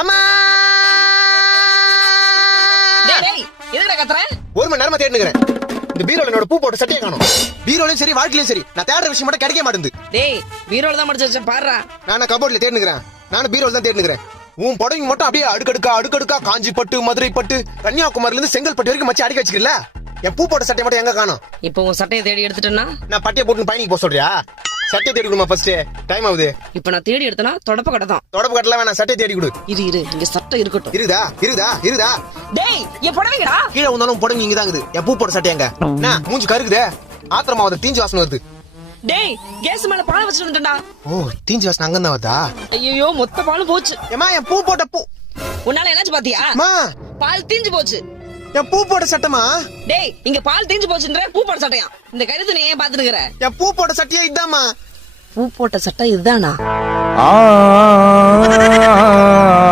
அம்மா எதுக்குடா கத்துற? 1 மணி நேரமா தேடினுக்கிறேன். இந்த பீரோல என்னோட பூ போட்ட சட்டையை காணோம். பீரோலயும் சரி வாழ்க்கையிலும் சரி நான் தேடுற விஷயம் மட்டும் கிடைக்க மாட்டேங்குது. டேய் பீரோல தான் மடிச்சு வச்சேன் பாருடா. நானும் கபோர்ட்ல தேடினுக்கிறேன். நானும் பீரோல தான் தேடினுக்கிறேன். உன் புடவைங்க மட்டும் அப்படியே அடுக்கடுக்கா காஞ்சி பட்டு, மதுரை பட்டு, கன்னியாகுமரியில இருந்து செங்கல்பட்டு வரைக்கும் மச்சி அடிக்க வச்சிருக்கல. என் பூ போட்ட சட்டை மட்டும் எங்க காணோம்? இப்போ உன் சட்டையை தேடி எடுத்துட்டேன்னா நான் பட்டையை போட்டு பயணிக்கு போக சொல்றியா? சட்டையை தேடி கொடுமா ஃபர்ஸ்ட். டைம் ஆகுது. இப்ப நான் தேடி எடுத்தனா தொடப்ப கடை தான். தொடப்பு கட்டல வேணாம், சட்டையை தேடி கொடு. இரு இங்க சட்டை இருக்கட்டும். இருதா. டேய் என் புடவைங்கடா. கீழே வந்தாலும் புடவை இங்க தான் இருக்குது. என் பூ போட்ட சட்டை எங்க? என்ன மூஞ்சி கருக்குதே, ஆத்திரமா வந்து தீஞ்சு வாசனை வருது. டேய் கேஸ் மேல பால் வச்சிட்டு வந்துட்டா. ஓ தீஞ்சு வாசனை அங்க தான் வருதா? ஐயோ மொத்த பாலும் போச்சு. ஏமா என் பூ போட்ட பூ உன்னால என்னாச்சு பாத்தியா? பால் தீஞ்சு போச்சு. என் பூ போட்ட சட்டமா? டேய் இங்க பால் தீஞ்சு போச்சுன்ற பூ போட்ட சட்டையா? இந்த கருத்து நீ ஏன் பாத்துட்டு இருக்கற? என் பூ போட்ட சட்டையா இதாமா? பூ போட்ட சட்டை இதுதானா?